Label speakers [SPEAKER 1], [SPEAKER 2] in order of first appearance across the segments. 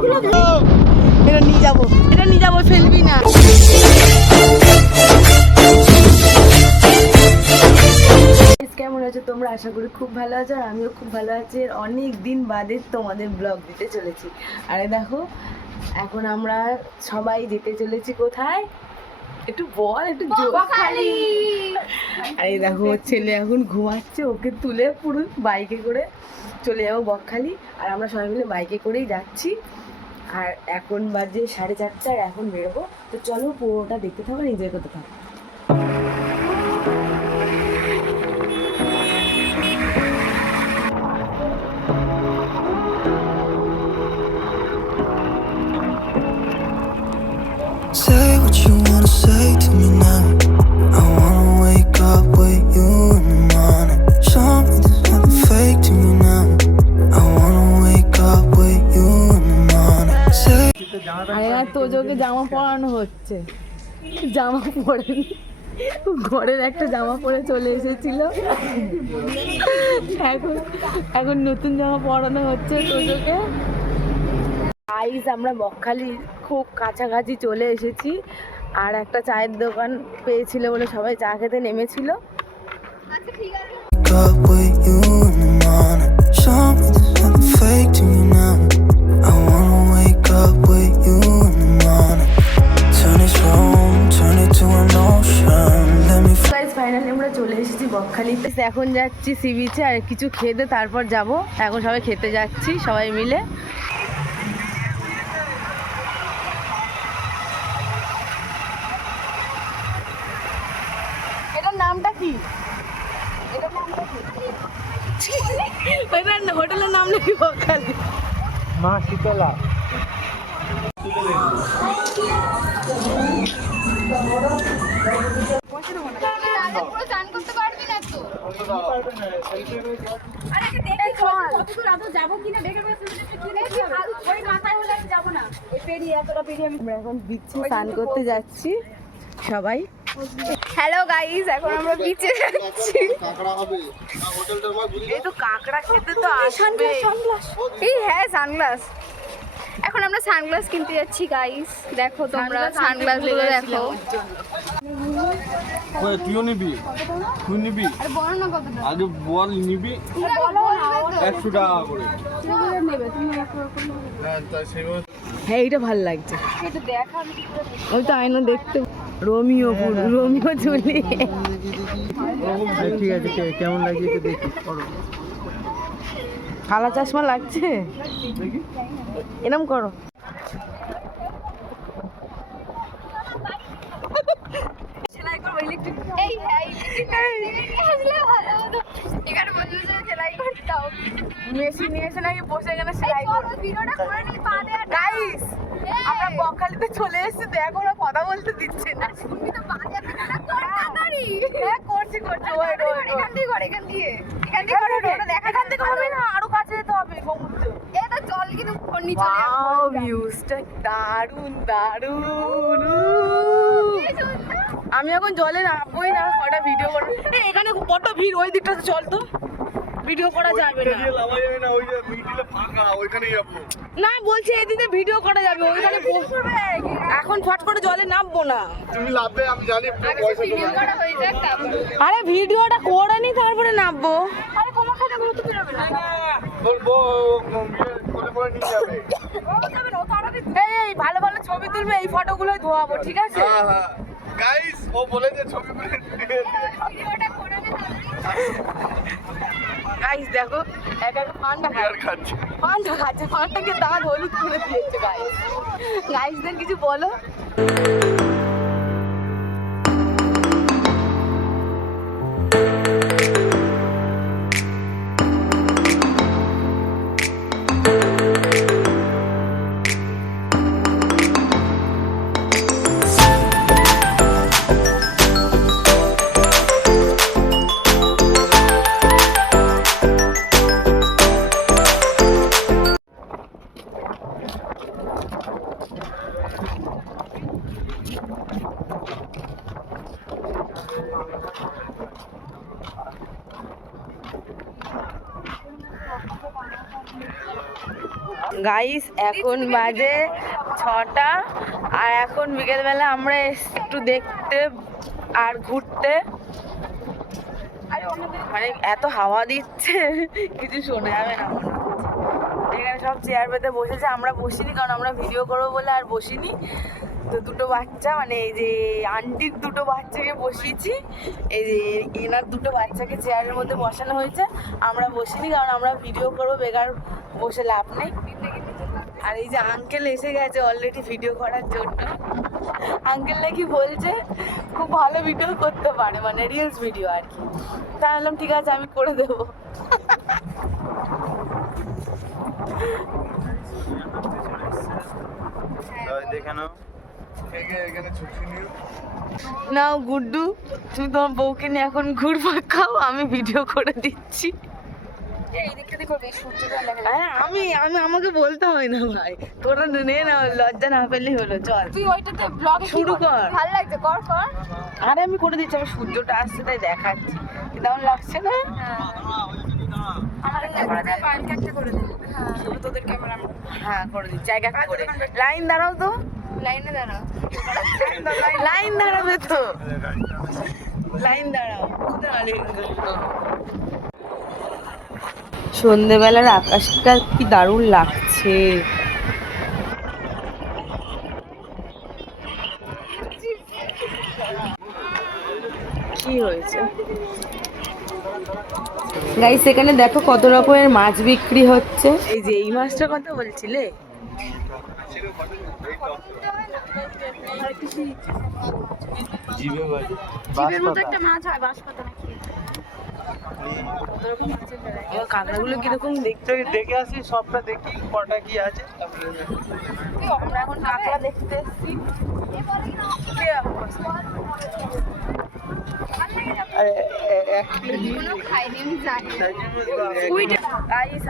[SPEAKER 1] পুরো ফেলবি না। কেমন আছো তোমরা? আশা করি খুব ভালো আছো আর আমিও খুব ভালো আছি। অনেক দিন বাদে তোমাদের ব্লগ দিতে চলেছি। আরে দেখো এখন আমরা সবাই যেতে চলেছি কোথায়? একটু বল একটু আরে দেখো ওর ছেলে এখন ঘুমাচ্ছে ওকে তুলে পুরো বাইকে করে চলে যাব বকখালি আর আমরা সবাই মিলে বাইকে করেই যাচ্ছি। আর এখন বাজে সাড়ে চারটা আর এখন বেরোবো। তো চলো পুরোটা দেখতে থাকো আর এনজয় করতে থাকো। জামা পরানো হচ্ছে। জামা পরেনি ঘরের একটা জামা পরে চলে এসেছিল। এখন এখন নতুন জামা পরানো হচ্ছে তোজোকে। আইস আমরা বকখালি খুব কাছাকাছি চলে এসেছি। আর একটা চায়ের দোকান পেয়েছিল বলে সবাই চা খেতে নেমেছিল।
[SPEAKER 2] Wake up with
[SPEAKER 1] বকখালিতে এখন যাচ্ছি সি বিচে আর কিছু খেতে তারপর যাব। এখন সবাই খেতে যাচ্ছি, সবাই মিলে। এটার নামটা কি? হোটেলের নাম নাকি বকখালি?
[SPEAKER 3] মা শীতলা।
[SPEAKER 1] এখন বিচে স্নান করতে যাচ্ছি সবাই।
[SPEAKER 4] হ্যালো গাইস এখন আমরা বিচে যাচ্ছি।
[SPEAKER 1] এই তো কাঁকড়া খেতে তো আসবে।
[SPEAKER 4] এই হ্যাঁ সানগ্লাস এখন আমরা সানগ্লাস কিনতে যাচ্ছি গাইস দেখো তোমরা সানগ্লাসগুলো দেখো।
[SPEAKER 3] তুইও নিবি? তুই নিবি? আগে বল নিবি? একশো টাকা করে। হ্যাঁ
[SPEAKER 1] এইটা ভালো লাগছে। ওই তো আয়না দেখতে। রোমিও রোমিও চলে।
[SPEAKER 3] ঠিক আছে কেমন লাগছে একটু দেখি
[SPEAKER 1] কালা চশমা লাগছে? এরম করো
[SPEAKER 4] এই হ্যাঁ আসলে ভালো হতো এখানে বসে বসে সেলাই করতাম
[SPEAKER 1] মেশিন নিয়ে এসে নাকি বসে এখানে সেলাই
[SPEAKER 4] ভিডিওটা করে নি পা দেয়া
[SPEAKER 1] গাইস আমরা বকখালিতে চলে এসেছি দেখো ওরা কথা বলতে দিচ্ছে না।
[SPEAKER 4] তাড়াতাড়ি।
[SPEAKER 1] হ্যাঁ করছি করছি ওই ওই
[SPEAKER 4] এখান থেকে কর এখান দিয়ে। এখান থেকে কর দেখা
[SPEAKER 1] এখান থেকে হবে না। আরও কাছে যেতে হবে সমুদ্র
[SPEAKER 4] এটা জল কিন্তু ফোন নিচে
[SPEAKER 1] ওয়াও ভিউজটা দারুণ দারুণ আমি এখন জলে নামবোই না কটা ভিডিও করে এই, এখানে কত ভিড় ওই দিকটাতে চল তো। ভিডিও করা যাবে না।
[SPEAKER 3] না ওই যে মিডিলে ফাঁকা ওইখানেই যাব।
[SPEAKER 1] না বলছি এদিকে ভিডিও করা যাবে ওইখানে এখন ফট করে জলে নামবো না।
[SPEAKER 3] তুমি লাভবে আমি জানি
[SPEAKER 4] ভিডিও করা হয়ে যাক
[SPEAKER 1] আরে ভিডিওটা করে নি তারপরে নামবো।
[SPEAKER 4] আরে না।
[SPEAKER 3] বলব করে করে নিয়ে যাবে।
[SPEAKER 4] ও যাবে না তাড়াতাড়ি
[SPEAKER 1] এই এই ভালো ভালো ছবি তুলবে এই ফটোগুলোই ধোয়াবো ঠিক আছে?
[SPEAKER 3] হ্যাঁ হ্যাঁ। গাইস ও
[SPEAKER 4] ভিডিওটা করে নে
[SPEAKER 1] গাইস দেখো এক এক পান্ডা
[SPEAKER 3] খাচ্ছে।
[SPEAKER 1] পান্ডা খাচ্ছে পান্ডাকে দাঁত হলুদ করে দিয়েছে গাইস গাইসদের কিছু বলো? এখন বাজে ছটা, আর এখন বিকেলবেলা আমরা একটু দেখতে আর ঘুরতে। মানে এত হাওয়া দিচ্ছে, কিছু শোনা যাবে না এখানে সব চেয়ার পেতে বসেছে, আমরা বসিনি, কারণ আমরা ভিডিও করব বলে আর বসিনি। তো দুটো বাচ্চা মানে এই যে আন্টির দুটো বাচ্চাকে বসিয়েছি, এই যে এনার দুটো বাচ্চাকে চেয়ারের মধ্যে বসানো হয়েছে। আমরা বসিনি, কারণ আমরা ভিডিও করব, বেকার বসে লাভ নেই। আর এই যে আঙ্কেল এসে গেছে অলরেডি ভিডিও করার জন্য। আঙ্কেল নাকি বলছে খুব ভালো ভিডিও করতে পারে মানে রিলস ভিডিও আর কি। তাই বললাম ঠিক আছে আমি করে দেবো।
[SPEAKER 3] দেখে নাও।
[SPEAKER 1] নাও গুড্ডু তুমি তোমার বউকে নিয়ে এখন ঘুরবা খাও আমি ভিডিও করে দিচ্ছি। আমি আমি আমাকে বলতে হয় না ভাই। তোরা নে না লজ্জা না পেলেই হলো চল।
[SPEAKER 4] তুই ওইটাতে ব্লগ
[SPEAKER 1] শুরু কর।
[SPEAKER 4] ভালো লাগছে? কর কর।
[SPEAKER 1] আরে আমি করে দিচ্ছি আমি সূর্যটা আসছে তাই দেখাচ্ছি। কেমন লাগছে না?
[SPEAKER 4] হ্যাঁ
[SPEAKER 1] হ্যাঁ করে দিচ্ছি। এক করে লাইন দাঁড়াও তো।
[SPEAKER 4] লাইনে দাঁড়া
[SPEAKER 1] লাইন দাঁড়াবে তো। লাইন দাঁড়াও। সন্ধেবেলার আকাশটা কি দারুণ লাগছে। কি হয়েছে? গাইস এখানে দেখো কত রকমের মাছ বিক্রি হচ্ছে। এই যে এই মাছটার কথা বলছিলে?
[SPEAKER 3] জিভে বাজে।
[SPEAKER 4] জিভের মতো একটা মাছ হয় বাঁশপাতা নাকি?
[SPEAKER 1] আমার কাঁকড়াগুলো কীরকম দেখতে?
[SPEAKER 3] দেখে আসি সবটা দেখি কটা কি আছে
[SPEAKER 1] আমরা এখন কাঁকড়া দেখতে এসেছি।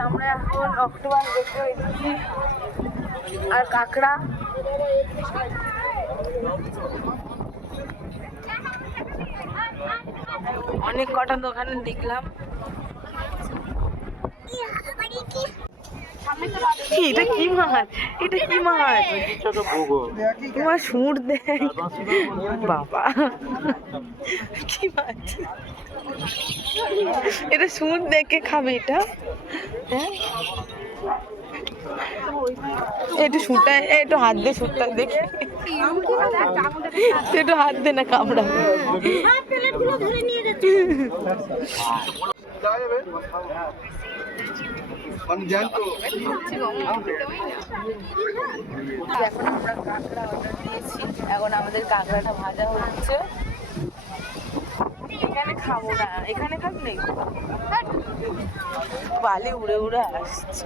[SPEAKER 1] আমরা এখন অক্টোবর দেখতে এসেছি আর কাঁকড়া। অনেক কটা দোকানে দেখলাম। এটা কি এটা কি সুর দেখ বাবা। কি এটা দেখে খাবে এটা? হ্যাঁ? একটু একটু হাত দে সুরটা দেখে। একটু হাত দে না, কামড়া। এখন আমরা কাঁকড়া অর্ডার দিয়েছি এখন আমাদের কাঁকড়াটা ভাজা হচ্ছে। এখানে খাব না, এখানে খাবি নাকি বালি উড়ে উড়ে আসছে।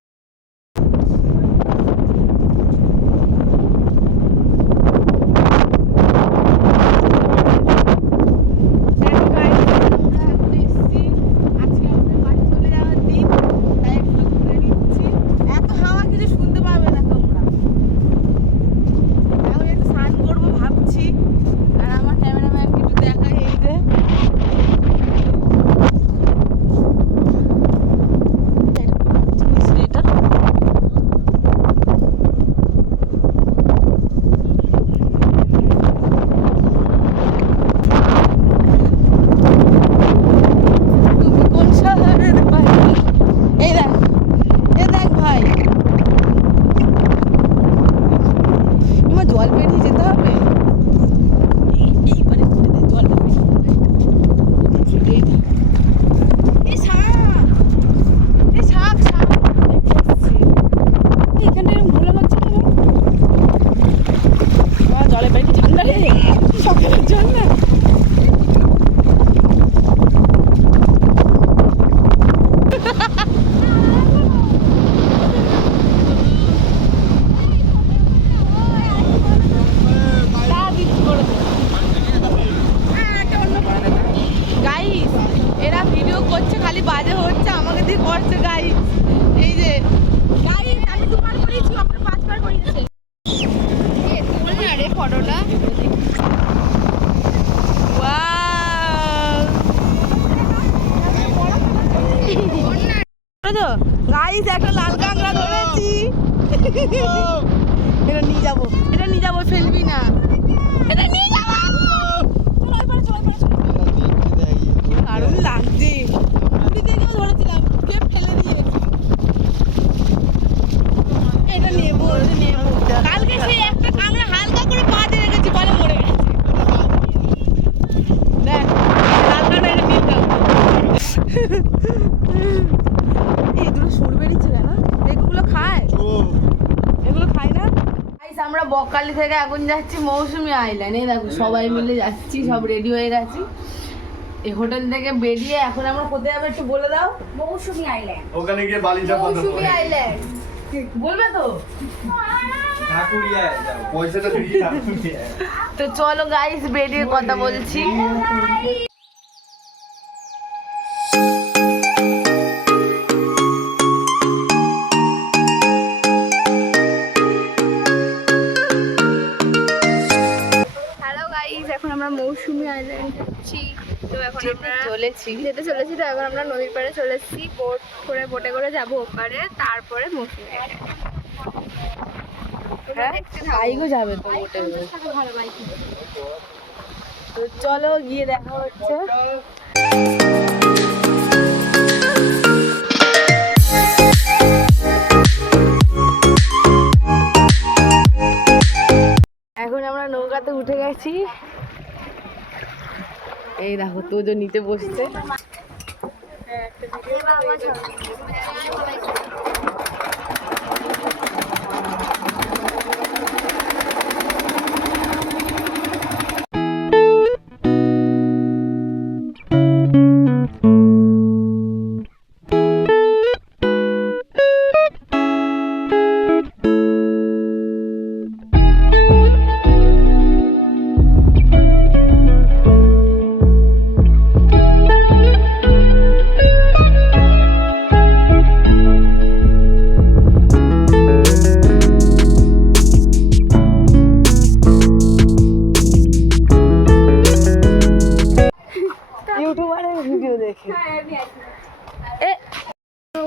[SPEAKER 1] যাব। এটা নিয়ে যাব ফেলবি না। এটা নিয়ে যাব চলো, ওই পারে, চলো, ওই পারে, চলো। দারুণ লাগছে পুরী থেকেও ধরেছিলাম কে ফেলে দিয়ে এটা নেব এটা নেব কালকে সেই একটা কাঁকড়া হালকা করে পা দিয়ে রেখেছি বলে মরে গেছে দেখ লাল কাঁকড়া এটা নীল কাঁকড়া এই দুটো সুর বেরিয়েছে কেন এগুলো খায় এগুলো খায় না গাইস আমরা বকখালি থেকে এখন যাচ্ছি মৌসুমি আইল্যান্ড। এই দেখো সবাই মিলে যাচ্ছি সব রেডি হয়ে গেছি। এই হোটেল থেকে বেরিয়ে এখন আমরা কোথায় যাব একটু বলে দাও।
[SPEAKER 4] মৌসুমি আইল্যান্ড।
[SPEAKER 3] ওখানে গিয়ে বালি চাপা
[SPEAKER 4] মৌসুমি আইল্যান্ড।
[SPEAKER 1] বলবে তো?
[SPEAKER 3] যাব।
[SPEAKER 1] তো চলো গাইস বেরিয়ে কথা বলছি। যেতে চলেছি
[SPEAKER 4] যেতে চলেছি তো এখন আমরা নদীর পাড়ে চলে এসেছি। বোট করে বোটে করে যাব ওপারে তারপরে মৌসুমি
[SPEAKER 1] হ্যাঁ? বাইকও যাবে তো চলো গিয়ে দেখা হচ্ছে। এই দেখো তোজো নিতে বসছে।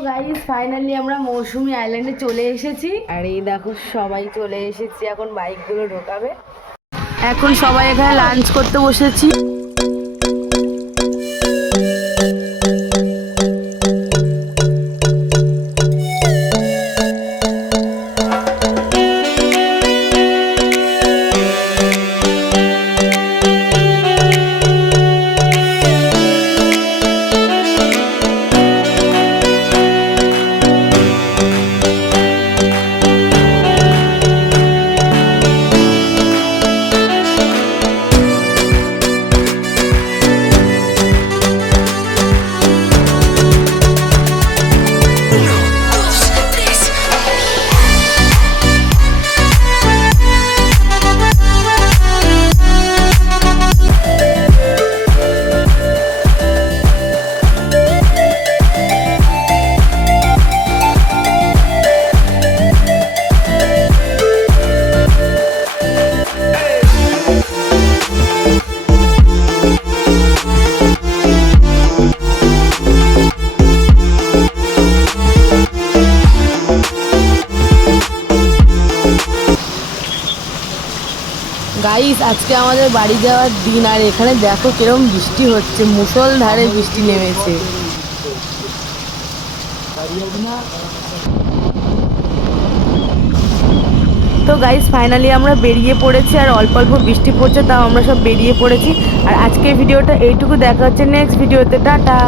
[SPEAKER 1] তো গাইস ফাইনালি আমরা মৌসুমি আইল্যান্ডে চলে এসেছি। আর এই দেখো, সবাই চলে এসেছি, এখন বাইকগুলো ঢোকাবে। এখন সবাই এখানে লাঞ্চ করতে বসেছি। গাইস আজকে আমাদের বাড়ি যাওয়ার দিন, আর এখানে দেখো কিরম বৃষ্টি হচ্ছে। মুষলধারে বৃষ্টি নেমেছে। তো গাইস ফাইনালি আমরা বেরিয়ে পড়েছি, আর অল্প অল্প বৃষ্টি পড়ছে, তাও আমরা সব বেরিয়ে পড়েছি। আর আজকের ভিডিওটা এইটুকু, দেখা হচ্ছে নেক্সট ভিডিওতে, টাটা।